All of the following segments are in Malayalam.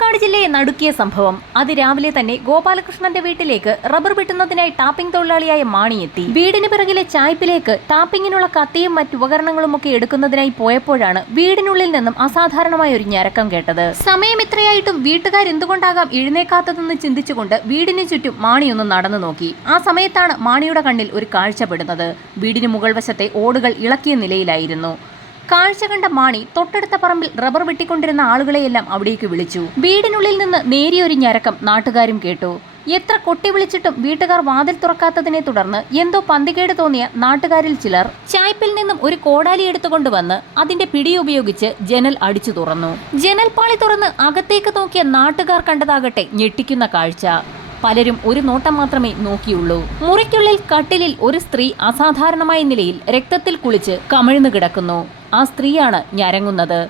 പാലക്കാട് ജില്ലയെ നടുക്കിയ സംഭവം. അതിരാവിലെ തന്നെ ഗോപാലകൃഷ്ണന്റെ വീട്ടിലേക്ക് റബ്ബർ വെട്ടുന്നതിനായി ടാപ്പിംഗ് തൊഴിലാളിയായ മാണി എത്തി. വീടിന് പിറകിലെ ചായ്പിലേക്ക് ടാപ്പിങ്ങിനുള്ള കത്തിയും മറ്റുപകരണങ്ങളുമൊക്കെ എടുക്കുന്നതിനായി പോയപ്പോഴാണ് വീടിനുള്ളിൽ നിന്നും അസാധാരണമായ ഒരു ഞരക്കം കേട്ടത്. സമയം ഇത്രയായിട്ടും വീട്ടുകാരെന്തുകൊണ്ടാകാം എഴുന്നേക്കാത്തതെന്ന് ചിന്തിച്ചുകൊണ്ട് വീടിന് ചുറ്റും മാണിയൊന്ന് നടന്നു നോക്കി. ആ സമയത്താണ് മാണിയുടെ കണ്ണിൽ ഒരു കാഴ്ചപ്പെടുന്നത്. വീടിന് മുകൾ വശത്തെ ഓടുകൾ ഇളക്കിയ നിലയിലായിരുന്നു. കാഴ്ച കണ്ട മാണി തൊട്ടടുത്ത പറമ്പിൽ റബ്ബർ വെട്ടിക്കൊണ്ടിരുന്ന ആളുകളെയെല്ലാം അവിടേക്ക് വിളിച്ചു. വീടിനുള്ളിൽ നിന്ന് നേരിയൊരു ഞരക്കം നാട്ടുകാരും കേട്ടു. എത്ര കൊട്ടി വിളിച്ചിട്ടും വീട്ടുകാർ വാതിൽ തുറക്കാത്തതിനെ തുടർന്ന് എന്തോ പന്തികേട് തോന്നിയ നാട്ടുകാരിൽ ചിലർ ചായ്പിൽ നിന്നും ഒരു കോടാലി എടുത്തുകൊണ്ടുവന്ന് അതിന്റെ പിടി ഉപയോഗിച്ച് ജനൽ അടിച്ചു തുറന്നു. ജനൽപ്പാളി തുറന്ന് അകത്തേക്ക് നോക്കിയ നാട്ടുകാർ കണ്ടതാകട്ടെ ഞെട്ടിക്കുന്ന കാഴ്ച. പലരും ഒരു നോട്ടം മാത്രമേ നോക്കിയുള്ളൂ. മുറിക്കുള്ളിൽ കട്ടിലിൽ ഒരു സ്ത്രീ അസാധാരണമായ നിലയിൽ രക്തത്തിൽ കുളിച്ച് കമിഴ്ന്നു കിടക്കുന്നു. ആ സ്ത്രീയാണ് ഞരങ്ങുന്നത്.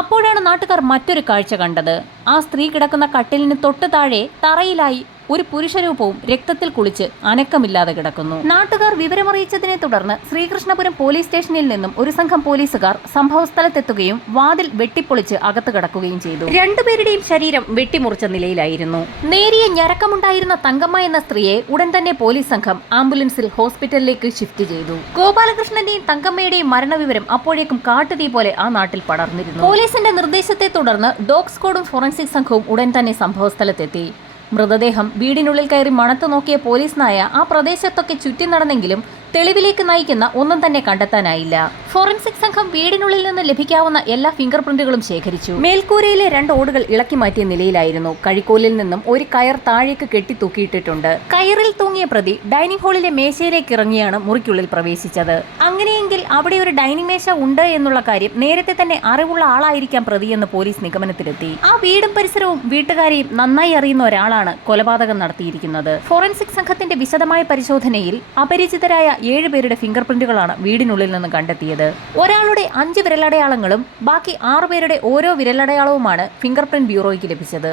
അപ്പോഴാണ് നാട്ടുകാർ മറ്റൊരു കാഴ്ച കണ്ടത്. ആ സ്ത്രീ കിടക്കുന്ന കട്ടിലിന് തൊട്ട് താഴെ തറയിലായി ഒരു പുരുഷരൂപവും രക്തത്തിൽ കുളിച്ച് അനക്കമില്ലാതെ കിടക്കുന്നു. നാട്ടുകാർ വിവരമറിയിച്ചതിനെ തുടർന്ന് ശ്രീകൃഷ്ണപുരം പോലീസ് സ്റ്റേഷനിൽ നിന്നും ഒരു സംഘം പോലീസുകാർ സംഭവസ്ഥലത്തെത്തുകയും വാതിൽ വെട്ടിപ്പൊളിച്ച് അകത്ത് കടക്കുകയും ചെയ്തു. രണ്ടുപേരുടെയും ശരീരം വെട്ടിമുറിച്ച നിലയിലായിരുന്നു. നേരിയ ഞരക്കമുണ്ടായിരുന്ന തങ്കമ്മ എന്ന സ്ത്രീയെ ഉടൻ തന്നെ പോലീസ് സംഘം ആംബുലൻസിൽ ഹോസ്പിറ്റലിലേക്ക് ഷിഫ്റ്റ് ചെയ്തു. ഗോപാലകൃഷ്ണന്റെയും തങ്കമ്മയുടെയും മരണവിവരം അപ്പോഴേക്കും കാട്ടുതീ പോലെ ആ നാട്ടിൽ പടർന്നിരുന്നു. പോലീസിന്റെ നിർദ്ദേശത്തെ തുടർന്ന് ഡോഗ് സ്ക്വാഡും ഫോറൻസിക് സംഘവും ഉടൻ തന്നെ സംഭവസ്ഥലത്തെത്തി. മൃതദേഹം വീടിനുള്ളിൽ കയറി മണത്തു നോക്കിയ പോലീസ് നായ ആ പ്രദേശത്തൊക്കെ ചുറ്റി നടന്നെങ്കിലും തെളിവിലേക്ക് നയിക്കുന്ന ഒന്നും തന്നെ കണ്ടെത്താനായില്ല. ഫോറൻസിക് സംഘം വീടിനുള്ളിൽ നിന്ന് ലഭിക്കാവുന്ന എല്ലാ ഫിംഗർ പ്രിന്റുകളും ശേഖരിച്ചു. മേൽക്കൂരയിലെ 2 ഓടുകൾ ഇളക്കി മാറ്റിയ നിലയിലായിരുന്നു. കഴിക്കോലിൽ നിന്നും ഒരു കയർ താഴേക്ക് കെട്ടി തൂക്കിയിട്ടിട്ടുണ്ട്. കയറിൽ തൂങ്ങിയ പ്രതി ഡൈനിങ് ഹാളിലെ മേശയിലേക്ക് ഇറങ്ങിയാണ് മുറിക്കുള്ളിൽ പ്രവേശിച്ചത്. അങ്ങനെയെങ്കിൽ അവിടെ ഒരു ഡൈനിങ് മേശ ഉണ്ട് എന്നുള്ള കാര്യം നേരത്തെ തന്നെ അറിവുള്ള ആളായിരിക്കാം പ്രതിയെന്ന് പോലീസ് നിഗമനത്തിലെത്തി. ആ വീടും പരിസരവും വീട്ടുകാരെയും നന്നായി അറിയുന്ന ഒരാളാണ് കൊലപാതകം നടത്തിയിരിക്കുന്നത്. ഫോറൻസിക് സംഘത്തിന്റെ വിശദമായ പരിശോധനയിൽ അപരിചിതരായ 7 പേരുടെ ഫിംഗർ പ്രിന്റുകളാണ് വീടിനുള്ളിൽ നിന്ന് കണ്ടെത്തിയത്. ഒരാളുടെ 5 വിരലടയാളങ്ങളും ബാക്കി 6 പേരുടെ ഓരോ വിരലടയാളവുമാണ് ഫിംഗർ പ്രിന്റ് ബ്യൂറോയ്ക്ക് ലഭിച്ചത്.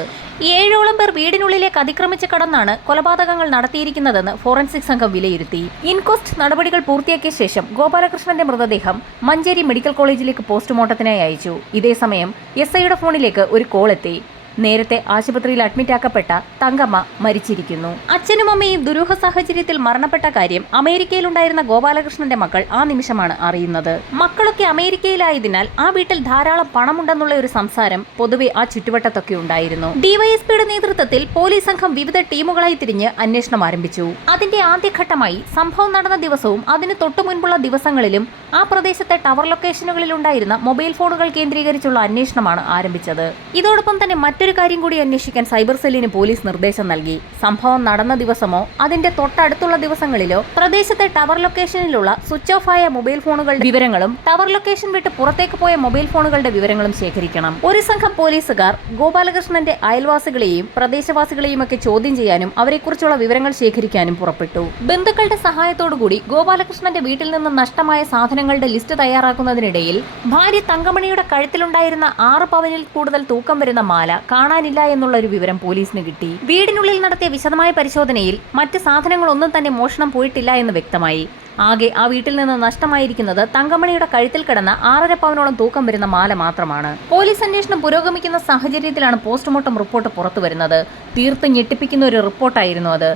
7ഓളം പേർ വീടിനുള്ളിലേക്ക് അതിക്രമിച്ച് കടന്നാണ് കൊലപാതകങ്ങൾ നടത്തിയിരിക്കുന്നതെന്ന് ഫോറൻസിക് സംഘം വിലയിരുത്തി. ഇൻക്വസ്റ്റ് നടപടികൾ പൂർത്തിയാക്കിയ ശേഷം ഗോപാലകൃഷ്ണന്റെ മൃതദേഹം മഞ്ചേരി മെഡിക്കൽ കോളേജിലേക്ക് പോസ്റ്റ്മോർട്ടത്തിനായി അയച്ചു. ഇതേസമയം SIയുടെ ഫോണിലേക്ക് ഒരു കോൾ എത്തി. നേരത്തെ ആശുപത്രിയിൽ അഡ്മിറ്റാക്കപ്പെട്ട തങ്കമ്മ മരിച്ചിരിക്കുന്നു. അച്ഛനും അമ്മയും ദുരൂഹ സാഹചര്യത്തിൽ മരണപ്പെട്ട കാര്യം അമേരിക്കയിലുണ്ടായിരുന്ന ഗോപാലകൃഷ്ണന്റെ മക്കൾ ആ നിമിഷമാണ് അറിയുന്നത്. മക്കളൊക്കെ അമേരിക്കയിലായതിനാൽ ആ വീട്ടിൽ ധാരാളം പണമുണ്ടെന്നുള്ള ഒരു സംസാരം പൊതുവെ ആ ചുറ്റുവട്ടത്തൊക്കെ ഉണ്ടായിരുന്നു. ഡിവൈഎസ്പിയുടെ നേതൃത്വത്തിൽ പോലീസ് സംഘം വിവിധ ടീമുകളായി തിരിഞ്ഞ് അന്വേഷണം ആരംഭിച്ചു. അതിന്റെ ആദ്യഘട്ടമായി സംഭവം നടന്ന ദിവസവും അതിന് തൊട്ടു മുൻപുള്ള ദിവസങ്ങളിലും ആ പ്രദേശത്തെ ടവർ ലൊക്കേഷനുകളിൽ ഉണ്ടായിരുന്ന മൊബൈൽ ഫോണുകൾ കേന്ദ്രീകരിച്ചുള്ള അന്വേഷണമാണ് ആരംഭിച്ചത്. ഇതോടൊപ്പം തന്നെ മറ്റൊരു കാര്യം കൂടി അന്വേഷിക്കാൻ സൈബർ സെല്ലിന് പോലീസ് നിർദ്ദേശം നൽകി. സംഭവം നടന്ന ദിവസമോ അതിന്റെ തൊട്ടടുത്തുള്ള ദിവസങ്ങളിലോ പ്രദേശത്തെ ടവർ ലൊക്കേഷനിലുള്ള സ്വിച്ച് ഓഫ് ആയ മൊബൈൽ ഫോണുകളുടെ വിവരങ്ങളും ടവർ ലൊക്കേഷൻ വിട്ട് പുറത്തേക്ക് പോയ മൊബൈൽ ഫോണുകളുടെ വിവരങ്ങളും ശേഖരിക്കണം. ഒരു സംഘം പോലീസുകാർ ഗോപാലകൃഷ്ണന്റെ അയൽവാസികളെയും പ്രദേശവാസികളെയും ഒക്കെ ചോദ്യം ചെയ്യാനും അവരെക്കുറിച്ചുള്ള വിവരങ്ങൾ ശേഖരിക്കാനും പുറപ്പെട്ടു. ബന്ധുക്കളുടെ സഹായത്തോടുകൂടി ഗോപാലകൃഷ്ണന്റെ വീട്ടിൽ നിന്ന് നഷ്ടമായ സാധനങ്ങളുടെ ലിസ്റ്റ് തയ്യാറാക്കുന്നതിനിടയിൽ ഭാര്യ തങ്കമണിയുടെ കഴുത്തിലുണ്ടായിരുന്ന 6 പവനിൽ കൂടുതൽ തൂക്കം വരുന്ന മാല കാണാനില്ല എന്നുള്ള ഒരു വിവരം പോലീസിന് കിട്ടി. വീടിനുള്ളിൽ നടത്തിയ വിശദമായ പരിശോധനയിൽ മറ്റ് സാധനങ്ങളൊന്നും തന്നെ മോഷണം പോയിട്ടില്ല എന്ന് വ്യക്തമായി. ആകെ ആ വീട്ടിൽ നിന്ന് നഷ്ടമായിരിക്കുന്നത് തങ്കമണിയുടെ കഴുത്തിൽ കിടന്ന 6.5 പവനോളം തൂക്കം വരുന്ന മാല മാത്രമാണ്. പോലീസ് അന്വേഷണം പുരോഗമിക്കുന്ന സാഹചര്യത്തിലാണ് പോസ്റ്റ്മോർട്ടം റിപ്പോർട്ട് പുറത്തുവരുന്നത്. തീർത്തും ഞെട്ടിപ്പിക്കുന്ന ഒരു റിപ്പോർട്ടായിരുന്നു അത്.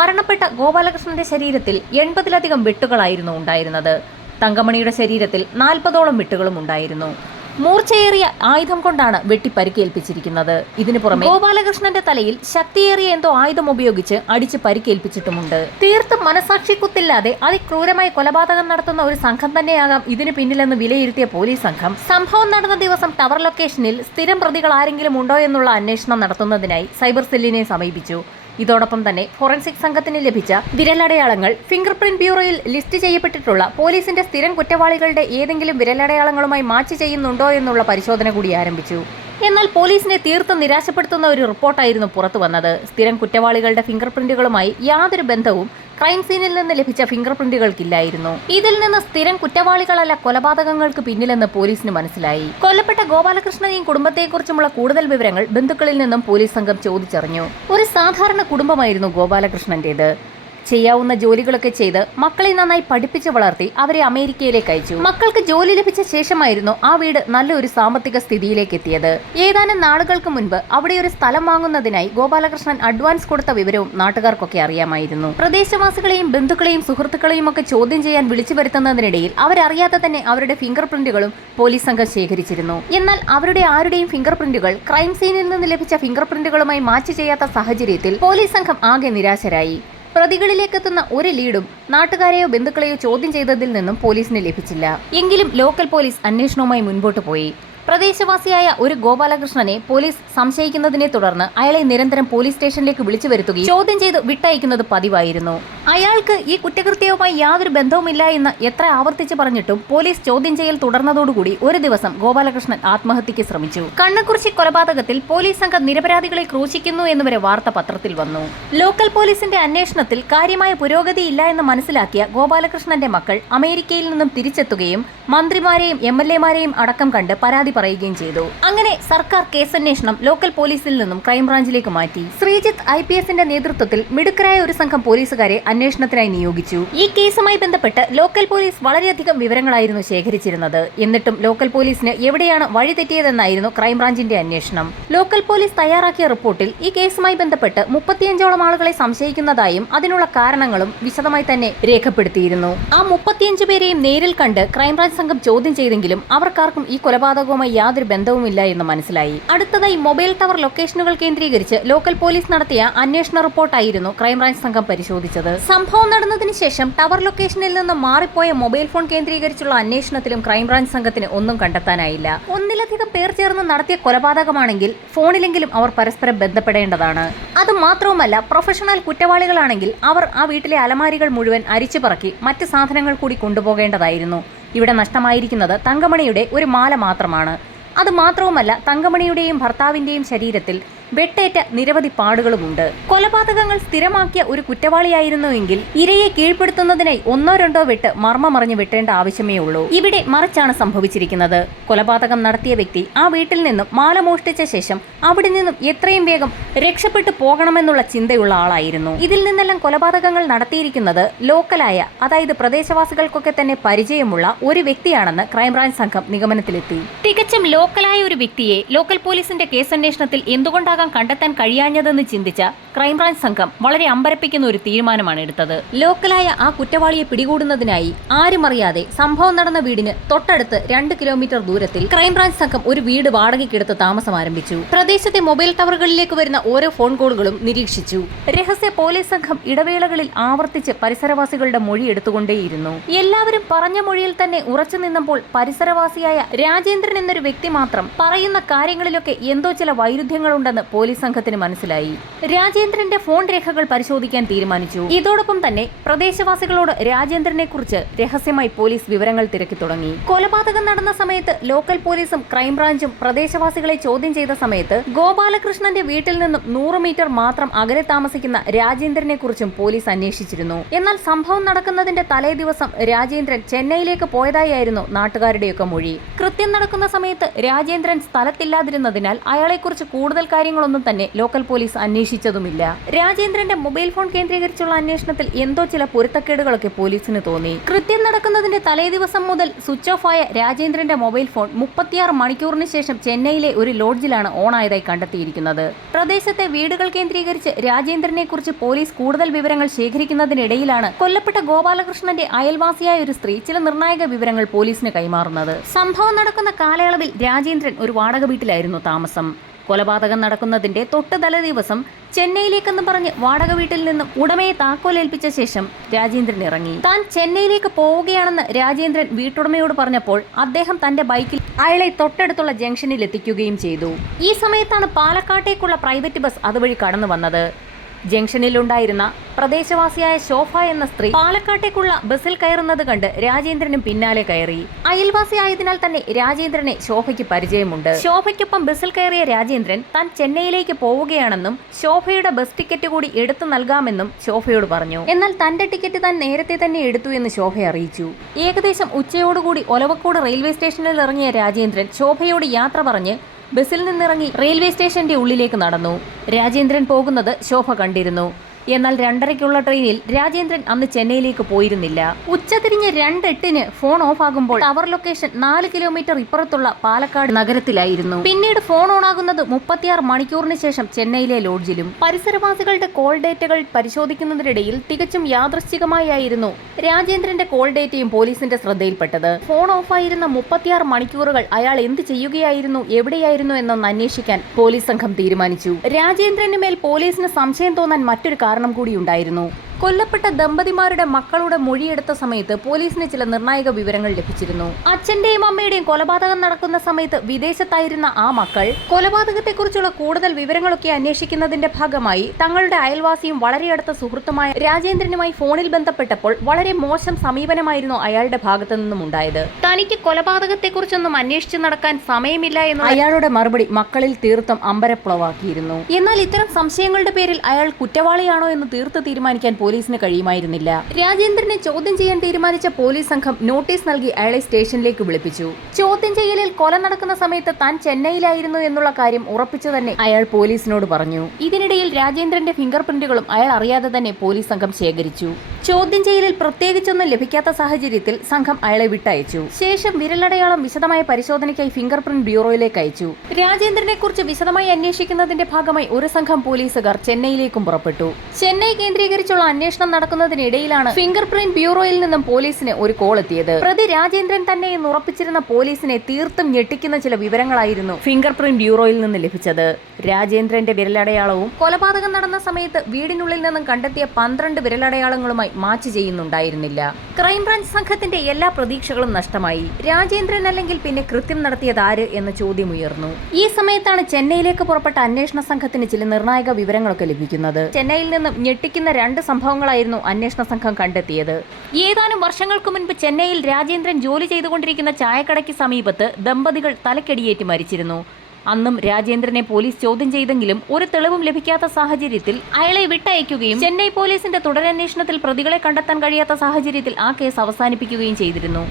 മരണപ്പെട്ട ഗോപാലകൃഷ്ണന്റെ ശരീരത്തിൽ 80ലധികം വെട്ടുകളായിരുന്നു ഉണ്ടായിരുന്നത്. തങ്കമണിയുടെ ശരീരത്തിൽ 40ഓളം വെട്ടുകളും ഉണ്ടായിരുന്നു. മൂർച്ചയേറിയ ആയുധം കൊണ്ടാണ് വെട്ടി പരിക്കേൽപ്പിച്ചിരിക്കുന്നത്. ഇതിനു പുറമെ ഗോപാലകൃഷ്ണന്റെ തലയിൽ ശക്തിയേറിയ എന്തോ ആയുധം ഉപയോഗിച്ച് അടിച്ച് പരിക്കേൽപ്പിച്ചിട്ടുമുണ്ട്. തീർത്തും മനസാക്ഷിക്കുത്തില്ലാതെ അതിക്രൂരമായി കൊലപാതകം നടത്തുന്ന ഒരു സംഘം തന്നെയാകാം ഇതിനു പിന്നിലെന്ന് വിലയിരുത്തിയ പോലീസ് സംഘം സംഭവം നടന്ന ദിവസം ടവർ ലൊക്കേഷനിൽ സ്ഥിരം പ്രതികൾ ആരെങ്കിലും ഉണ്ടോ എന്നുള്ള അന്വേഷണം നടത്തുന്നതിനായി സൈബർ സെല്ലിനെ സമീപിച്ചു. ഇതോടൊപ്പം തന്നെ ഫോറൻസിക് സംഘത്തിന് ലഭിച്ച വിരലടയാളങ്ങൾ ഫിംഗർ പ്രിന്റ് ബ്യൂറോയിൽ ലിസ്റ്റ് ചെയ്യപ്പെട്ടിട്ടുള്ള പോലീസിന്റെ സ്ഥിരം കുറ്റവാളികളുടെ ഏതെങ്കിലും വിരലടയാളങ്ങളുമായി മാച്ച് ചെയ്യുന്നുണ്ടോ എന്നുള്ള പരിശോധന കൂടി ആരംഭിച്ചു. എന്നാൽ പോലീസിനെ തീർത്തും നിരാശപ്പെടുത്തുന്ന ഒരു റിപ്പോർട്ടായിരുന്നു പുറത്തു വന്നത്. സ്ഥിരം കുറ്റവാളികളുടെ ഫിംഗർ പ്രിന്റുകളുമായി യാതൊരു ബന്ധവും ക്രൈം സീനിൽ നിന്ന് ലഭിച്ച ഫിംഗർ പ്രിന്റുകൾക്കില്ലായിരുന്നു. ഇതിൽ നിന്ന് സ്ഥിരം കുറ്റവാളികളല്ല കൊലപാതകങ്ങൾക്ക് പിന്നിലെന്ന് പോലീസിന് മനസ്സിലായി. കൊല്ലപ്പെട്ട ഗോപാലകൃഷ്ണനെയും കുടുംബത്തെക്കുറിച്ചുമുള്ള കൂടുതൽ വിവരങ്ങൾ ബന്ധുക്കളിൽ നിന്നും പോലീസ് സംഘം ചോദിച്ചറിഞ്ഞു. ഒരു സാധാരണ കുടുംബമായിരുന്നു ഗോപാലകൃഷ്ണന്റേത്. ചെയ്യാവുന്ന ജോലികളൊക്കെ ചെയ്ത് മക്കളെ നന്നായി പഠിപ്പിച്ചു വളർത്തി അവരെ അമേരിക്കയിലേക്ക് അയച്ചു. മക്കൾക്ക് ജോലി ലഭിച്ച ശേഷമായിരുന്നു ആ വീട് നല്ലൊരു സാമ്പത്തിക സ്ഥിതിയിലേക്ക് എത്തിയത്. ഏതാനും നാളുകൾക്ക് മുൻപ് അവിടെ ഒരു സ്ഥലം വാങ്ങുന്നതിനായി ഗോപാലകൃഷ്ണൻ അഡ്വാൻസ് കൊടുത്ത വിവരവും നാട്ടുകാർക്കൊക്കെ അറിയാമായിരുന്നു. പ്രദേശവാസികളെയും ബന്ധുക്കളെയും സുഹൃത്തുക്കളെയും ഒക്കെ ചോദ്യം ചെയ്യാൻ വിളിച്ചു വരുത്തുന്നതിനിടയിൽ അവരറിയാതെ തന്നെ അവരുടെ ഫിംഗർ പ്രിന്റുകളും പോലീസ് സംഘം ശേഖരിച്ചിരുന്നു. എന്നാൽ അവരുടെ ആരുടെയും ഫിംഗർ പ്രിന്റുകൾ ക്രൈം സീനിൽ നിന്ന് ലഭിച്ച ഫിംഗർ പ്രിന്റുകളുമായി മാച്ച് ചെയ്യാത്ത സാഹചര്യത്തിൽ പോലീസ് സംഘം ആകെ നിരാശരായി. പ്രതികളിലേക്കെത്തുന്ന ഒരു ലീഡും നാട്ടുകാരെയോ ബന്ധുക്കളെയോ ചോദ്യം ചെയ്തതിൽ നിന്നും പോലീസിന് ലഭിച്ചില്ല. എങ്കിലും ലോക്കൽ പോലീസ് അന്വേഷണവുമായി മുൻപോട്ട് പോയി. പ്രദേശവാസിയായ ഒരു ഗോപാലകൃഷ്ണനെ പോലീസ് സംശയിക്കുന്നതിനെ തുടർന്ന് അയാളെ നിരന്തരം പോലീസ് സ്റ്റേഷനിലേക്ക് വിളിച്ചു വരുത്തുകയും ചോദ്യം ചെയ്ത് വിട്ടയക്കുന്നത് പതിവായിരുന്നു. അയാൾക്ക് ഈ കുറ്റകൃത്യവുമായി യാതൊരു ബന്ധവുമില്ല എന്ന് എത്ര ആവർത്തിച്ച് പറഞ്ഞിട്ടും പോലീസ് ചോദ്യം ചെയ്യൽ തുടർന്നതോടുകൂടി ഒരു ദിവസം ഗോപാലകൃഷ്ണൻ ആത്മഹത്യക്ക് ശ്രമിച്ചു. കണ്ണക്കുറിശി കൊലപാതകത്തിൽ പോലീസ് സംഘം നിരപരാധികളെ ക്രൂശിക്കുന്നു എന്നുവരെ വാർത്ത പത്രത്തിൽ വന്നു. ലോക്കൽ പോലീസിന്റെ അന്വേഷണത്തിൽ കാര്യമായ പുരോഗതിയില്ല എന്ന് മനസ്സിലാക്കിയ ഗോപാലകൃഷ്ണന്റെ മക്കൾ അമേരിക്കയിൽ നിന്നും തിരിച്ചെത്തുകയും മന്ത്രിമാരെയും MLA-മാരെയും അടക്കം കണ്ട് പരാതി പറയുകയും ചെയ്തു. അങ്ങനെ സർക്കാർ കേസന്വേഷണം ലോക്കൽ പോലീസിൽ നിന്നും ക്രൈംബ്രാഞ്ചിലേക്ക് മാറ്റി. ശ്രീജിത്ത് IPSന്റെ നേതൃത്വത്തിൽ മിടുക്കരായ ഒരു സംഘം പോലീസുകാരെ അന്വേഷണത്തിനായി നിയോഗിച്ചു. ഈ കേസുമായി ബന്ധപ്പെട്ട് ലോക്കൽ പോലീസ് വളരെയധികം വിവരങ്ങളായിരുന്നു ശേഖരിച്ചിരുന്നത്. എന്നിട്ടും ലോക്കൽ പോലീസിന് എവിടെയാണ് വഴി തെറ്റിയതെന്നായിരുന്നു ക്രൈംബ്രാഞ്ചിന്റെ അന്വേഷണം. ലോക്കൽ പോലീസ് തയ്യാറാക്കിയ റിപ്പോർട്ടിൽ ഈ കേസുമായി ബന്ധപ്പെട്ട് 35ഓളം ആളുകളെ സംശയിക്കുന്നതായും അതിനുള്ള കാരണങ്ങളും വിശദമായി തന്നെ രേഖപ്പെടുത്തിയിരുന്നു. ആ 35 പേരെയും നേരിൽ കണ്ട് ക്രൈംബ്രാഞ്ച് സംഘം ചോദ്യം ചെയ്തെങ്കിലും അവർക്കാർക്കും ഈ കൊലപാതകവുമായി യാതൊരു ബന്ധവുമില്ല എന്ന് മനസ്സിലായി. അടുത്തതായി മൊബൈൽ ടവർ ലൊക്കേഷനുകൾ കേന്ദ്രീകരിച്ച് ലോക്കൽ പോലീസ് നടത്തിയ അന്വേഷണ റിപ്പോർട്ടായിരുന്നു ക്രൈംബ്രാഞ്ച് സംഘം പരിശോധിച്ചത്. സംഭവം നടന്നതിന് ശേഷം ടവർ ലൊക്കേഷനിൽ നിന്ന് മാറിപ്പോയ മൊബൈൽ ഫോൺ കേന്ദ്രീകരിച്ചുള്ള അന്വേഷണത്തിലും ക്രൈംബ്രാഞ്ച് സംഘത്തിന് ഒന്നും കണ്ടെത്താനായില്ല. ഒന്നിലധികം പേർ ചേർന്ന് നടത്തിയ കൊലപാതകമാണെങ്കിൽ ഫോണിലെങ്കിലും അവർ പരസ്പരം ബന്ധപ്പെടേണ്ടതാണ്. അത് മാത്രവുമല്ല, പ്രൊഫഷണൽ കുറ്റവാളികളാണെങ്കിൽ അവർ ആ വീട്ടിലെ അലമാരികൾ മുഴുവൻ അരിച്ചു പറക്കി മറ്റ് സാധനങ്ങൾ കൂടി കൊണ്ടുപോകേണ്ടതായിരുന്നു. ഇവിടെ നഷ്ടമായിരിക്കുന്നത് തങ്കമണിയുടെ ഒരു മാല മാത്രമാണ്. അത് മാത്രവുമല്ല, തങ്കമണിയുടെയും ഭർത്താവിന്റെയും ശരീരത്തിൽ വെട്ടേറ്റ നിരവധി പാടുകളുമുണ്ട്. കൊലപാതകങ്ങൾ സ്ഥിരമാക്കിയ ഒരു കുറ്റവാളിയായിരുന്നുവെങ്കിൽ ഇരയെ കീഴ്പ്പെടുത്തുന്നതിനായി 1-2 വെട്ട് മർമ്മമറിഞ്ഞ് വെട്ടേണ്ട ആവശ്യമേ ഉള്ളൂ. ഇവിടെ മറിച്ചാണ് സംഭവിച്ചിരിക്കുന്നത്. കൊലപാതകം നടത്തിയ വ്യക്തി ആ വീട്ടിൽ നിന്നും മാല മോഷ്ടിച്ച ശേഷം അവിടെ നിന്നും എത്രയും വേഗം രക്ഷപ്പെട്ടു പോകണമെന്നുള്ള ചിന്തയുള്ള ആളായിരുന്നു. ഇതിൽ നിന്നെല്ലാം കൊലപാതകങ്ങൾ നടത്തിയിരിക്കുന്നത് ലോക്കലായ, അതായത് പ്രദേശവാസികൾക്കൊക്കെ തന്നെ പരിചയമുള്ള ഒരു വ്യക്തിയാണെന്ന് ക്രൈംബ്രാഞ്ച് സംഘം നിഗമനത്തിലെത്തി. തികച്ചും ലോക്കലായ ഒരു വ്യക്തിയെ ലോക്കൽ പോലീസിന്റെ കേസന്വേഷണത്തിൽ എന്തുകൊണ്ടാണ് കണ്ടെത്താൻ കഴിയാഞ്ഞതെന്ന് ചിന്തിച്ച ക്രൈംബ്രാഞ്ച് സംഘം വളരെ അമ്പരപ്പിക്കുന്ന ഒരു തീരുമാനമാണ് എടുത്തത്. ലോക്കലായ ആ കുറ്റവാളിയെ പിടികൂടുന്നതിനായി ആരും അറിയാതെ സംഭവം നടന്ന വീടിന് തൊട്ടടുത്ത് 2 കിലോമീറ്റർ ദൂരത്തിൽ ക്രൈംബ്രാഞ്ച് സംഘം ഒരു വീട് വാടകയ്ക്കെടുത്ത് താമസം ആരംഭിച്ചു. പ്രദേശത്തെ മൊബൈൽ ടവറുകളിലേക്ക് വരുന്ന ഓരോ ഫോൺ കോളുകളും നിരീക്ഷിച്ചു. രഹസ്യ പോലീസ് സംഘം ഇടവേളകളിൽ ആവർത്തിച്ച് പരിസരവാസികളുടെ മൊഴി എടുത്തുകൊണ്ടേയിരുന്നു. എല്ലാവരും പറഞ്ഞ മൊഴിയിൽ തന്നെ ഉറച്ചു നിന്നപ്പോൾ പരിസരവാസിയായ രാജേന്ദ്രൻ എന്നൊരു വ്യക്തി മാത്രം പറയുന്ന കാര്യങ്ങളിലൊക്കെ എന്തോ ചില വൈരുദ്ധ്യങ്ങളുണ്ടെന്ന് പോലീസ് സംഘത്തിന് മനസ്സിലായി. രാജേന്ദ്രന്റെ ഫോൺ രേഖകൾ പരിശോധിക്കാൻ തീരുമാനിച്ചു. ഇതോടൊപ്പം തന്നെ പ്രദേശവാസികളോട് രാജേന്ദ്രനെ കുറിച്ച് രഹസ്യമായി പോലീസ് വിവരങ്ങൾ തിരക്കി തുടങ്ങി. കൊലപാതകം നടന്ന സമയത്ത് ലോക്കൽ പോലീസും ക്രൈംബ്രാഞ്ചും പ്രദേശവാസികളെ ചോദ്യം ചെയ്ത സമയത്ത് ഗോപാലകൃഷ്ണന്റെ വീട്ടിൽ നിന്നും 100 മീറ്റർ മാത്രം അകലെ താമസിക്കുന്ന രാജേന്ദ്രനെ കുറിച്ചും പോലീസ് അന്വേഷിച്ചിരുന്നു. എന്നാൽ സംഭവം നടക്കുന്നതിന്റെ തലേ ദിവസം രാജേന്ദ്രൻ ചെന്നൈയിലേക്ക് പോയതായിരുന്നു നാട്ടുകാരുടെയൊക്കെ മൊഴി. കൃത്യം നടക്കുന്ന സമയത്ത് രാജേന്ദ്രൻ സ്ഥലത്തില്ലാതിരുന്നതിനാൽ അയാളെക്കുറിച്ച് കൂടുതൽ കാര്യങ്ങളൊന്നും തന്നെ ലോക്കൽ പോലീസ് അന്വേഷിച്ചതുമില്ല. രാജേന്ദ്രന്റെ മൊബൈൽ ഫോൺ കേന്ദ്രീകരിച്ചുള്ള അന്വേഷണത്തിൽ എന്തോ ചില പൊരുത്തക്കേടുകളൊക്കെ പോലീസിന് തോന്നി. കൃത്യം നടക്കുന്നതിന്റെ തലേ ദിവസം മുതൽ സ്വിച്ച് ഓഫ് ആയ രാജേന്ദ്രന്റെ മൊബൈൽ ഫോൺ 36 മണിക്കൂറിന് ശേഷം ചെന്നൈയിലെ ഒരു ലോഡ്ജിലാണ് ഓൺ ആയതായി കണ്ടെത്തിയിരിക്കുന്നത്. പ്രദേശത്തെ വീടുകൾ കേന്ദ്രീകരിച്ച് രാജേന്ദ്രനെ കുറിച്ച് പോലീസ് കൂടുതൽ വിവരങ്ങൾ ശേഖരിക്കുന്നതിനിടയിലാണ് കൊല്ലപ്പെട്ട ഗോപാലകൃഷ്ണന്റെ അയൽവാസിയായ ഒരു സ്ത്രീ ചില നിർണായക വിവരങ്ങൾ പോലീസിന് കൈമാറുന്നത്. സംഭവം നടക്കുന്ന കാലയളവിൽ രാജേന്ദ്രൻ ഒരു വാടക വീട്ടിലായിരുന്നു താമസം. കൊലപാതകം നടക്കുന്നതിന്റെ തൊട്ട് തലേ ദിവസം ചെന്നൈയിലേക്കെന്ന് പറഞ്ഞ് വാടക വീട്ടിൽ നിന്നും ഉടമയെ താക്കോലേൽപ്പിച്ച ശേഷം രാജേന്ദ്രൻ ഇറങ്ങി. താൻ ചെന്നൈയിലേക്ക് പോവുകയാണെന്ന് രാജേന്ദ്രൻ വീട്ടുടമയോട് പറഞ്ഞപ്പോൾ അദ്ദേഹം തന്റെ ബൈക്കിൽ അയാളെ തൊട്ടടുത്തുള്ള ജംഗ്ഷനിൽ എത്തിക്കുകയും ചെയ്തു. ഈ സമയത്താണ് പാലക്കാട്ടേക്കുള്ള പ്രൈവറ്റ് ബസ് അതുവഴി കടന്നു വന്നത്. ജംഗ്ഷനിലുണ്ടായിരുന്ന പ്രദേശവാസിയായ ശോഭ എന്ന സ്ത്രീ പാലക്കാട്ടേക്കുള്ള ബസ്സിൽ കയറുന്നത് കണ്ട് രാജേന്ദ്രനും പിന്നാലെ കയറി. അയൽവാസിയായതിനാൽ തന്നെ രാജേന്ദ്രനെ ശോഭയ്ക്ക് പരിചയമുണ്ട്. ശോഭയ്ക്കൊപ്പം ബസ്സിൽ കയറിയ രാജേന്ദ്രൻ താൻ ചെന്നൈയിലേക്ക് പോവുകയാണെന്നും ശോഭയുടെ ബസ് ടിക്കറ്റ് കൂടി എടുത്തു നൽകാമെന്നും ശോഭയോട് പറഞ്ഞു. എന്നാൽ തന്റെ ടിക്കറ്റ് താൻ നേരത്തെ തന്നെ എടുത്തു എന്ന് ശോഭ അറിയിച്ചു. ഏകദേശം ഉച്ചയോടുകൂടി ഒലവക്കോട് റെയിൽവേ സ്റ്റേഷനിൽ ഇറങ്ങിയ രാജേന്ദ്രൻ ശോഭയോട് യാത്ര പറഞ്ഞ് ബസ്സിൽ നിന്നിറങ്ങി റെയിൽവേ സ്റ്റേഷന്റെ ഉള്ളിലേക്ക് നടന്നു. രാജേന്ദ്രൻ പോകുന്നത് ശോഭ കണ്ടിരുന്നു. എന്നാൽ 2:30-ക്കുള്ള ട്രെയിനിൽ രാജേന്ദ്രൻ അന്ന് ചെന്നൈയിലേക്ക് പോയിരുന്നില്ല. ഉച്ചതിരിഞ്ഞ് 2:08-ന് ഫോൺ ഓഫ് ആകുമ്പോൾ ടവർ ലൊക്കേഷൻ 4 കിലോമീറ്റർ ഇപ്പുറത്തുള്ള പാലക്കാട് നഗരത്തിലായിരുന്നു. പിന്നീട് ഫോൺ ഓണാകുന്നത് 36 മണിക്കൂറിന് ശേഷം ചെന്നൈയിലെ ലോഡ്ജിലും. പരിസരവാസികളുടെ കോൾ ഡേറ്റകൾ പരിശോധിക്കുന്നതിനിടയിൽ തികച്ചും യാദൃശ്ചികമായായിരുന്നു രാജേന്ദ്രന്റെ കോൾ ഡേറ്റയും പോലീസിന്റെ ശ്രദ്ധയിൽപ്പെട്ടത്. ഫോൺ ഓഫായിരുന്ന 36 മണിക്കൂറുകൾ അയാൾ എന്ത് ചെയ്യുകയായിരുന്നു, എവിടെയായിരുന്നു എന്നൊന്ന് അന്വേഷിക്കാൻ പോലീസ് സംഘം തീരുമാനിച്ചു. രാജേന്ദ്രന് മേൽ പോലീസിന് സംശയം തോന്നാൻ മറ്റൊരു കാരണം കൂടിയുണ്ടായിരുന്നു. കൊല്ലപ്പെട്ട ദമ്പതിമാരുടെ മക്കളുടെ മൊഴിയെടുത്ത സമയത്ത് പോലീസിന് ചില നിർണായക വിവരങ്ങൾ ലഭിച്ചിരുന്നു. അച്ഛന്റെയും അമ്മയുടെയും കൊലപാതകം നടക്കുന്ന സമയത്ത് വിദേശത്തായിരുന്ന ആ മക്കൾ കൊലപാതകത്തെക്കുറിച്ചുള്ള കൂടുതൽ വിവരങ്ങളൊക്കെ അന്വേഷിക്കുന്നതിന്റെ ഭാഗമായി തങ്ങളുടെ അയൽവാസിയും വളരെ അടുത്ത സുഹൃത്തുമായ രാജേന്ദ്രനുമായി ഫോണിൽ ബന്ധപ്പെട്ടപ്പോൾ വളരെ മോശം സമീപനമായിരുന്നു അയാളുടെ ഭാഗത്തു നിന്നും ഉണ്ടായത്. തനിക്ക് കൊലപാതകത്തെക്കുറിച്ചൊന്നും അന്വേഷിച്ചു നടക്കാൻ സമയമില്ല എന്ന അയാളുടെ മറുപടി മക്കളിൽ തീർത്തും അമ്പരപ്പുളവാക്കിയിരുന്നു. എന്നാൽ ഇത്തരം സംശയങ്ങളുടെ പേരിൽ അയാൾ കുറ്റവാളിയാണോ എന്ന് തീർത്ത് തീരുമാനിക്കാൻ പോലീസിന് കഴിയുമായിരുന്നില്ല. രാജേന്ദ്രനെ ചോദ്യം ചെയ്യാൻ തീരുമാനിച്ച പോലീസ് സംഘം നോട്ടീസ് നൽകി അയാളെ സ്റ്റേഷനിലേക്ക് വിളിപ്പിച്ചു. ചോദ്യം ചെയ്യലിൽ കൊല നടക്കുന്ന സമയത്ത് താൻ ചെന്നൈയിലായിരുന്നു എന്നുള്ള കാര്യം ഉറപ്പിച്ചു തന്നെ അയാൾ പോലീസിനോട് പറഞ്ഞു. ഇതിനിടയിൽ രാജേന്ദ്രന്റെ ഫിംഗർ പ്രിന്റുകളും അയാൾ അറിയാതെ തന്നെ പോലീസ് സംഘം ശേഖരിച്ചു. ചോദ്യം ചെയ്യലിൽ പ്രത്യേകിച്ചൊന്നും ലഭിക്കാത്ത സാഹചര്യത്തിൽ സംഘം അയാളെ വിട്ടയച്ചു. ശേഷം വിരലടയാളം വിശദമായ പരിശോധനയ്ക്കായി ഫിംഗർ പ്രിന്റ് ബ്യൂറോയിലേക്ക് അയച്ചു. രാജേന്ദ്രനെ കുറിച്ച് വിശദമായി അന്വേഷിക്കുന്നതിന്റെ ഭാഗമായി ഒരു സംഘം പോലീസുകാർ ചെന്നൈയിലേക്കും പുറപ്പെട്ടു. ചെന്നൈ കേന്ദ്രീകരിച്ചുള്ള അന്വേഷണം നടക്കുന്നതിനിടയിലാണ് ഫിംഗർ പ്രിന്റ് ബ്യൂറോയിൽ നിന്നും പോലീസിന് ഒരു കോൾ എത്തിയത്. പ്രതി രാജേന്ദ്രൻ തന്നെ എന്ന് ഉറപ്പിച്ചിരുന്ന പോലീസിനെ തീർത്തും ഞെട്ടിക്കുന്ന ചില വിവരങ്ങളായിരുന്നു ഫിംഗർ പ്രിന്റ് ബ്യൂറോയിൽ നിന്ന് ലഭിച്ചത്. രാജേന്ദ്രന്റെ വിരലടയാളവും കൊലപാതകം നടന്ന സമയത്ത് വീടിനുള്ളിൽ നിന്നും കണ്ടെത്തിയ 12 വിരലടയാളങ്ങളുമായി മാച്ച് ചെയ്യുന്നുണ്ടായിരുന്നില്ല. ക്രൈംബ്രാഞ്ച് സംഘത്തിന്റെ എല്ലാ പ്രതീക്ഷകളും നഷ്ടമായി. രാജേന്ദ്രൻ അല്ലെങ്കിൽ പിന്നെ കൃത്യം നടത്തിയത് ആര് എന്ന ചോദ്യം ഉയർന്നു. ഈ സമയത്താണ് ചെന്നൈയിലേക്ക് പുറപ്പെട്ട അന്വേഷണ സംഘത്തിന് ചില നിർണായക വിവരങ്ങളൊക്കെ ലഭിക്കുന്നത്. ചെന്നൈയിൽ നിന്നും ഞെട്ടിക്കുന്ന 2 സംഭവങ്ങളായിരുന്നു അന്വേഷണ സംഘം കണ്ടെത്തിയത്. ഏതാനും വർഷങ്ങൾക്ക് മുൻപ് ചെന്നൈയിൽ രാജേന്ദ്രൻ ജോലി ചെയ്തുകൊണ്ടിരിക്കുന്ന ചായക്കടയ്ക്ക് സമീപത്ത് ദമ്പതികൾ തലക്കടിയേറ്റ് മരിച്ചിരുന്നു. അന്നും രാജേന്ദ്രനെ പോലീസ് ചോദ്യം ചെയ്തെങ്കിലും ഒരു തെളിവും ലഭിക്കാത്ത സാഹചര്യത്തിൽ അയാളെ വിട്ടയക്കുകയും ചെന്നൈ പോലീസിന്റെ തുടരന്വേഷണത്തിൽ പ്രതികളെ കണ്ടെത്താൻ കഴിയാത്ത സാഹചര്യത്തിൽ ആ കേസ് അവസാനിപ്പിക്കുകയും ചെയ്തിരുന്നു.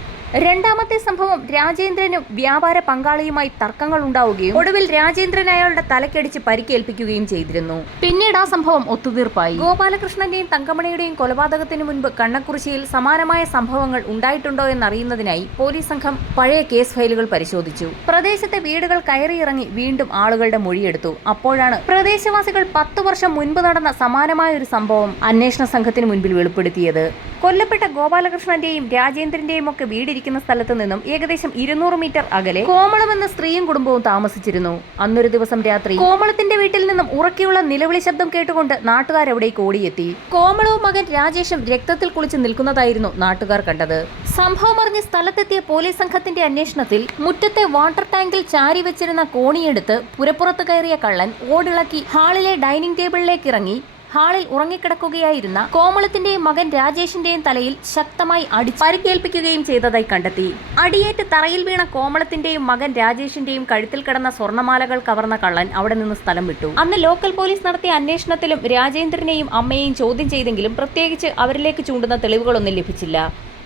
രണ്ടാമത്തെ സംഭവം രാജേന്ദ്രനും വ്യാപാര പങ്കാളിയുമായി തർക്കങ്ങൾ ഉണ്ടാവുകയും ഒടുവിൽ രാജേന്ദ്രൻ അയാളുടെ തലക്കടിച്ച് പരിക്കേൽപ്പിക്കുകയും ചെയ്തിരുന്നു. പിന്നീട് ആ സംഭവം ഒത്തുതീർപ്പായി. ഗോപാലകൃഷ്ണന്റെയും തങ്കമണിയുടെയും കൊലപാതകത്തിന് മുൻപ് കണ്ണക്കുറിശ്ശിയിൽ സമാനമായ സംഭവങ്ങൾ ഉണ്ടായിട്ടുണ്ടോ എന്നറിയുന്നതിനായി പോലീസ് സംഘം പഴയ കേസ് ഫയലുകൾ പരിശോധിച്ചു. പ്രദേശത്തെ വീടുകൾ കയറിയിറങ്ങി വീണ്ടും ആളുകളുടെ മൊഴിയെടുത്തു. അപ്പോഴാണ് പ്രദേശവാസികൾ 10 വർഷം മുൻപ് നടന്ന സമാനമായ ഒരു സംഭവം അന്വേഷണ സംഘത്തിന് മുൻപിൽ വെളിപ്പെടുത്തിയത്. കൊല്ലപ്പെട്ട ഗോപാലകൃഷ്ണന്റെയും രാജേന്ദ്രന്റെയും ഒക്കെ വീടിരിക്കുന്ന സ്ഥലത്ത് നിന്നും ഏകദേശം 200 മീറ്റർ അകലെ കോമളം എന്ന സ്ത്രീയും കുടുംബവും താമസിച്ചിരുന്നു. അന്നൊരു ദിവസം രാത്രി കോമളത്തിന്റെ വീട്ടിൽ നിന്നും ഉറക്കെയുള്ള നിലവിളി ശബ്ദം കേട്ടുകൊണ്ട് നാട്ടുകാരവിടേക്ക് ഓടിയെത്തി. കോമളവും മകൻ രാജേഷും രക്തത്തിൽ കുളിച്ച് നിൽക്കുന്നതായിരുന്നു നാട്ടുകാർ കണ്ടത്. സംഭവം അറിഞ്ഞ് സ്ഥലത്തെത്തിയ പോലീസ് സംഘത്തിന്റെ അന്വേഷണത്തിൽ മുറ്റത്തെ വാട്ടർ ടാങ്കിൽ ചാരി വെച്ചിരുന്ന കോണിയെടുത്ത് പുരപ്പുറത്ത് കയറിയ കള്ളൻ ഓടിളക്കി ഹാളിലെ ഡൈനിങ് ടേബിളിലേക്ക് ഇറങ്ങി ഹാളിൽ ഉറങ്ങിക്കിടക്കുകയായിരുന്ന കോമളത്തിന്റെയും മകൻ രാജേഷിന്റെയും തലയിൽ ശക്തമായി അടിച്ച് പരിക്കേൽപ്പിക്കുകയും ചെയ്തതായി കണ്ടെത്തി. അടിയേറ്റ് തറയിൽ വീണ കോമളത്തിന്റെയും മകൻ രാജേഷിന്റെയും കഴുത്തിൽ കിടന്ന സ്വർണ്ണമാലകൾ കവർന്ന കള്ളൻ അവിടെ നിന്ന് സ്ഥലം വിട്ടു. അന്ന് ലോക്കൽ പോലീസ് നടത്തിയ അന്വേഷണത്തിലും രാജേന്ദ്രനെയും അമ്മയെയും ചോദ്യം ചെയ്തെങ്കിലും പ്രത്യേകിച്ച് അവരിലേക്ക് ചൂണ്ടുന്ന തെളിവുകളൊന്നും ലഭിച്ചില്ല.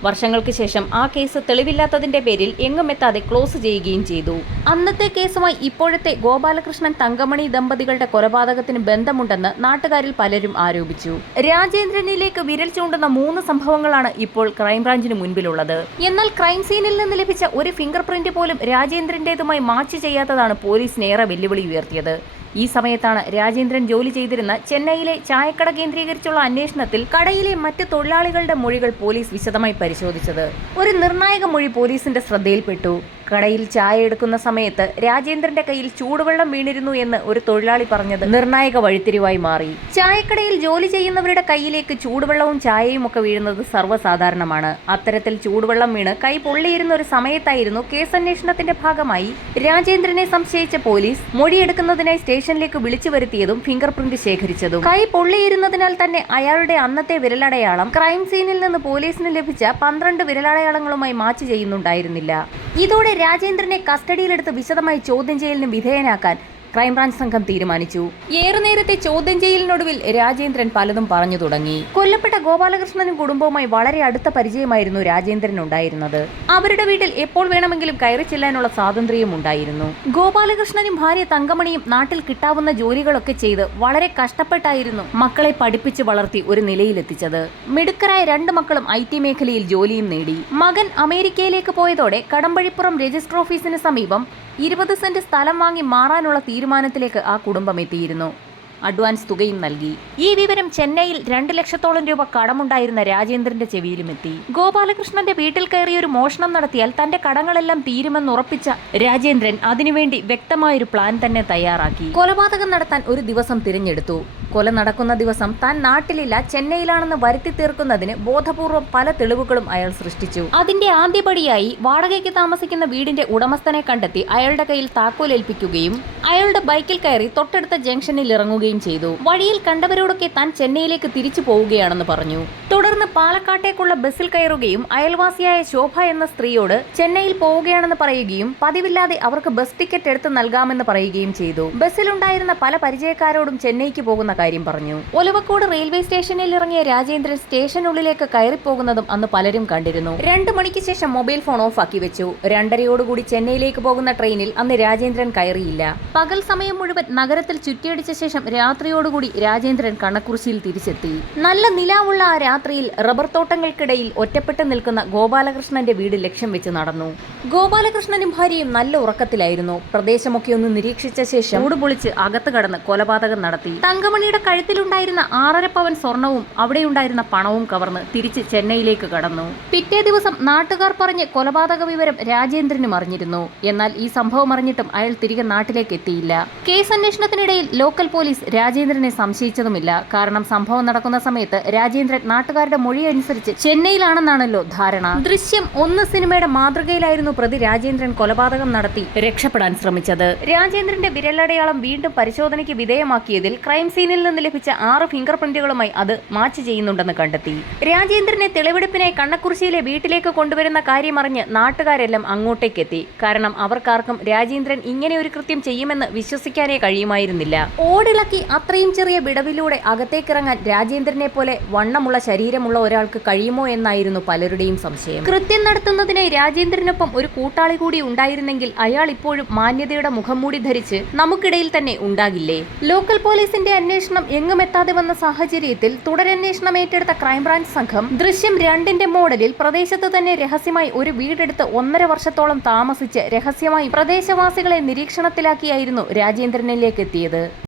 വർഷങ്ങൾക്ക് ശേഷം ആ കേസ് തെളിവില്ലാത്തതിന്റെ പേരിൽ എങ്ങുമെത്താതെ ക്ലോസ് ചെയ്യുകയും ചെയ്തു. അന്നത്തെ കേസുമായി ഇപ്പോഴത്തെ ഗോപാലകൃഷ്ണൻ തങ്കമണി ദമ്പതികളുടെ കൊലപാതകത്തിന് ബന്ധമുണ്ടെന്ന് നാട്ടുകാരിൽ പലരും ആരോപിച്ചു. രാജേന്ദ്രനിലേക്ക് വിരൽ ചൂണ്ടുന്ന 3 സംഭവങ്ങളാണ് ഇപ്പോൾ ക്രൈംബ്രാഞ്ചിന് മുൻപിലുള്ളത്. എന്നാൽ ക്രൈം സീനിൽ നിന്ന് ലഭിച്ച ഒരു ഫിംഗർ പ്രിന്റ് പോലും രാജേന്ദ്രന്റേതുമായി മാച്ച് ചെയ്യാത്തതാണ് പോലീസിനേറെ വെല്ലുവിളി ഉയർത്തിയത്. ഈ സമയത്താണ് രാജേന്ദ്രൻ ജോലി ചെയ്തിരുന്ന ചെന്നൈയിലെ ചായക്കട കേന്ദ്രീകരിച്ചുള്ള അന്വേഷണത്തിൽ കടയിലെ മറ്റ് തൊഴിലാളികളുടെ മൊഴികൾ പോലീസ് വിശദമായി പരിശോധിച്ചത്. ഒരു നിർണായക മൊഴി പോലീസിന്റെ ശ്രദ്ധയിൽപ്പെട്ടു. കടയിൽ ചായ എടുക്കുന്ന സമയത്ത് രാജേന്ദ്രന്റെ കയ്യിൽ ചൂടുവെള്ളം വീണിരുന്നു എന്ന് ഒരു തൊഴിലാളി പറഞ്ഞത് നിർണായക വഴിത്തിരിവായി മാറി. ചായക്കടയിൽ ജോലി ചെയ്യുന്നവരുടെ കയ്യിലേക്ക് ചൂടുവെള്ളവും ചായയും ഒക്കെ വീഴുന്നത് സർവ്വസാധാരണമാണ്. അത്തരത്തിൽ ചൂടുവെള്ളം വീണ് കൈ പൊള്ളിയിരുന്ന ഒരു സമയത്തായിരുന്നു കേസന്വേഷണത്തിന്റെ ഭാഗമായി രാജേന്ദ്രനെ സംശയിച്ച പോലീസ് മൊഴിയെടുക്കുന്നതിനായി സ്റ്റേഷനിലേക്ക് വിളിച്ചു വരുത്തിയതും ഫിംഗർ പ്രിന്റ് ശേഖരിച്ചതും. കൈ പൊള്ളിയിരുന്നതിനാൽ തന്നെ അയാളുടെ അന്നത്തെ വിരലടയാളം ക്രൈം സീനിൽ നിന്ന് പോലീസിന് ലഭിച്ച 12 വിരലടയാളങ്ങളുമായി മാച്ച് ചെയ്യുന്നുണ്ടായിരുന്നില്ല. ഇതോടെ രാജേന്ദ്രനെ കസ്റ്റഡിയിലെടുത്ത് വിശദമായി ചോദ്യം ചെയ്യലിന് വിധേയനാക്കാൻ ക്രൈംബ്രാഞ്ച് സംഘം തീരുമാനിച്ചു. ഏറെ നേരത്തെ ചോദ്യം ചെയ്യലിനൊടുവിൽ രാജേന്ദ്രൻ പലതും പറഞ്ഞു തുടങ്ങി. കൊല്ലപ്പെട്ട ഗോപാലകൃഷ്ണനും കുടുംബവുമായി വളരെ അടുത്ത പരിചയമായിരുന്നു രാജേന്ദ്രൻ ഉണ്ടായിരുന്നത്. അവരുടെ വീട്ടിൽ എപ്പോൾ വേണമെങ്കിലും കയറി ചെല്ലാനുള്ള സ്വാതന്ത്ര്യവും ഉണ്ടായിരുന്നു. ഗോപാലകൃഷ്ണനും ഭാര്യ തങ്കമണിയും നാട്ടിൽ കിട്ടാവുന്ന ജോലികളൊക്കെ ചെയ്ത് വളരെ കഷ്ടപ്പെട്ടായിരുന്നു മക്കളെ പഠിപ്പിച്ച് വളർത്തി ഒരു നിലയിലെത്തിച്ചത്. മിടുക്കരായ 2 മക്കളും IT മേഖലയിൽ ജോലിയും നേടി. മകൻ അമേരിക്കയിലേക്ക് പോയതോടെ കടമ്പഴിപ്പുറം രജിസ്റ്റർ ഓഫീസിന് സമീപം 20 സെന്റ് സ്ഥലം വാങ്ങി മാറാനുള്ള തീരുമാനത്തിലേക്ക് ആ കുടുംബം എത്തിയിരുന്നു. അഡ്വാൻസ് തുകയും നൽകി. ഈ വിവരം ചെന്നൈയിൽ 2 ലക്ഷത്തോളം രൂപ കടമുണ്ടായിരുന്ന രാജേന്ദ്രന്റെ ചെവിയിലുമെത്തി. ഗോപാലകൃഷ്ണന്റെ വീട്ടിൽ കയറി ഒരു മോഷണം നടത്തിയാൽ തന്റെ കടങ്ങളെല്ലാം തീരുമെന്ന് ഉറപ്പിച്ച രാജേന്ദ്രൻ അതിനുവേണ്ടി വ്യക്തമായൊരു പ്ലാൻ തന്നെ തയ്യാറാക്കി. കൊലപാതകം നടത്താൻ ഒരു ദിവസം തിരഞ്ഞെടുത്തു. കൊല നടക്കുന്ന ദിവസം താൻ നാട്ടിലില്ല, ചെന്നൈയിലാണെന്ന് വരുത്തി തീർക്കുന്നതിന് ബോധപൂർവം പല തെളിവുകളും അയാൾ സൃഷ്ടിച്ചു. അതിന്റെ ആദ്യപടിയായി വാടകയ്ക്ക് താമസിക്കുന്ന വീടിന്റെ ഉടമസ്ഥനെ കണ്ടെത്തി അയാളുടെ കയ്യിൽ താക്കോൽ ഏൽപ്പിക്കുകയും അയാളുടെ ബൈക്കിൽ കയറി തൊട്ടടുത്ത ജംഗ്ഷനിൽ ഇറങ്ങുകയും ചെയ്തു. വഴിയിൽ കണ്ടവരോടൊക്കെ താൻ ചെന്നൈയിലേക്ക് തിരിച്ചു പോവുകയാണെന്ന് പറഞ്ഞു. തുടർന്ന് പാലക്കാട്ടേക്കുള്ള ബസ്സിൽ കയറുകയും അയൽവാസിയായ ശോഭ എന്ന സ്ത്രീയോട് ചെന്നൈയിൽ പോവുകയാണെന്ന് പറയുകയും പതിവില്ലാതെ അവർക്ക് ബസ് ടിക്കറ്റ് എടുത്ത് നൽകാമെന്ന് പറയുകയും ചെയ്തു. ബസ്സിലുണ്ടായിരുന്ന പല പരിചയക്കാരോടും ചെന്നൈക്ക് പോകുന്ന കാര്യം പറഞ്ഞു. ഒലവക്കോട് റെയിൽവേ സ്റ്റേഷനിൽ ഇറങ്ങിയ രാജേന്ദ്രൻ സ്റ്റേഷനുള്ളിലേക്ക് കയറിപ്പോകുന്നതും അന്ന് പലരും കണ്ടിരുന്നു. 2 മണിക്ക് ശേഷം മൊബൈൽ ഫോൺ ഓഫ് ആക്കി വെച്ചു. 2:30 ചെന്നൈയിലേക്ക് പോകുന്ന ട്രെയിനിൽ അന്ന് രാജേന്ദ്രൻ കയറിയില്ല. പകൽ സമയം മുഴുവൻ നഗരത്തിൽ ചുറ്റിയടിച്ച ശേഷം രാത്രിയോടുകൂടി രാജേന്ദ്രൻ കണ്ണക്കുറിശ്ശിയിൽ തിരിച്ചെത്തി. നല്ല നിലാവുള്ള ആ രാത്രിയിൽ റബ്ബർ തോട്ടങ്ങൾക്കിടയിൽ ഒറ്റപ്പെട്ട് നിൽക്കുന്ന ഗോപാലകൃഷ്ണന്റെ വീട് ലക്ഷ്യം വെച്ച് നടന്നു. ഗോപാലകൃഷ്ണനും ഭാര്യയും നല്ല ഉറക്കത്തിലായിരുന്നു. പ്രദേശമൊക്കെ ഒന്ന് നിരീക്ഷിച്ച ശേഷം പൊളിച്ച് അകത്ത് കടന്ന് കൊലപാതകം നടത്തി. തങ്കമണിയുടെ കഴുത്തിലുണ്ടായിരുന്ന 6.5 പവൻ സ്വർണവും അവിടെയുണ്ടായിരുന്ന പണവും കവർന്ന് തിരിച്ച് ചെന്നൈയിലേക്ക് കടന്നു. പിറ്റേ ദിവസം നാട്ടുകാർ പറഞ്ഞ് കൊലപാതക വിവരം രാജേന്ദ്രനും അറിഞ്ഞിരുന്നു. എന്നാൽ ഈ സംഭവം അറിഞ്ഞിട്ടും അയാൾ തിരികെ നാട്ടിലേക്ക് എത്തിയില്ല. കേസ് അന്വേഷണത്തിനിടയിൽ ലോക്കൽ പോലീസ് രാജേന്ദ്രനെ സംശയിച്ചതുമില്ല. കാരണം സംഭവം നടക്കുന്ന സമയത്ത് രാജേന്ദ്രൻ നാട്ടുകാരുടെ മൊഴി അനുസരിച്ച് ചെന്നൈയിലാണെന്നാണല്ലോ ധാരണ. ദൃശ്യം 1 സിനിമയുടെ മാതൃകയിലായിരുന്നു പ്രതി രാജേന്ദ്രൻ കൊലപാതകം നടത്തി രക്ഷപ്പെടാൻ ശ്രമിച്ചത്. രാജേന്ദ്രന്റെ വിരലടയാളം വീണ്ടും പരിശോധനയ്ക്ക് വിധേയമാക്കിയതിൽ ക്രൈം സീനിൽ നിന്ന് ലഭിച്ച 6 ഫിംഗർ പ്രിന്റുകളുമായി അത് മാച്ച് ചെയ്യുന്നുണ്ടെന്ന് കണ്ടെത്തി. രാജേന്ദ്രനെ തെളിവെടുപ്പിനായി കണ്ണക്കുറിശ്ശിയിലെ വീട്ടിലേക്ക് കൊണ്ടുവരുന്ന കാര്യമറിഞ്ഞ് നാട്ടുകാരെല്ലാം അങ്ങോട്ടേക്കെത്തി. കാരണം അവർക്കാർക്കും രാജേന്ദ്രൻ ഇങ്ങനെ ഒരു കൃത്യം ചെയ്യുമെന്ന് വിശ്വസിക്കാനേ കഴിയുമായിരുന്നില്ല. ഓടിളക്കി അത്രയും ചെറിയ വിടവിലൂടെ അകത്തേക്കിറങ്ങാൻ രാജേന്ദ്രനെ പോലെ വണ്ണമുള്ള ശരീരമുള്ള ഒരാൾക്ക് കഴിയുമോ എന്നായിരുന്നു പലരുടെയും സംശയം. കൃത്യം നടത്തുന്നതിനായി രാജേന്ദ്രനൊപ്പം ഒരു കൂട്ടാളി കൂടി ഉണ്ടായിരുന്നെങ്കിൽ അയാൾ ഇപ്പോഴും മാന്യതയുടെ മുഖംമൂടി ധരിച്ച് നമുക്കിടയിൽ തന്നെ ഉണ്ടാകില്ലേ? ലോക്കൽ പോലീസിന്റെ അന്വേഷണം എങ്ങുമെത്താതെ വന്ന സാഹചര്യത്തിൽ തുടരന്വേഷണം ഏറ്റെടുത്ത ക്രൈംബ്രാഞ്ച് സംഘം ദൃശ്യം 2ന്റെ മോഡലിൽ പ്രദേശത്ത് തന്നെ രഹസ്യമായി ഒരു വീടെടുത്ത് 1.5 വർഷത്തോളം താമസിച്ച് രഹസ്യമായി പ്രദേശവാസികളെ നിരീക്ഷണത്തിലാക്കിയായിരുന്നു രാജേന്ദ്രനിലേക്ക് എത്തിയത്.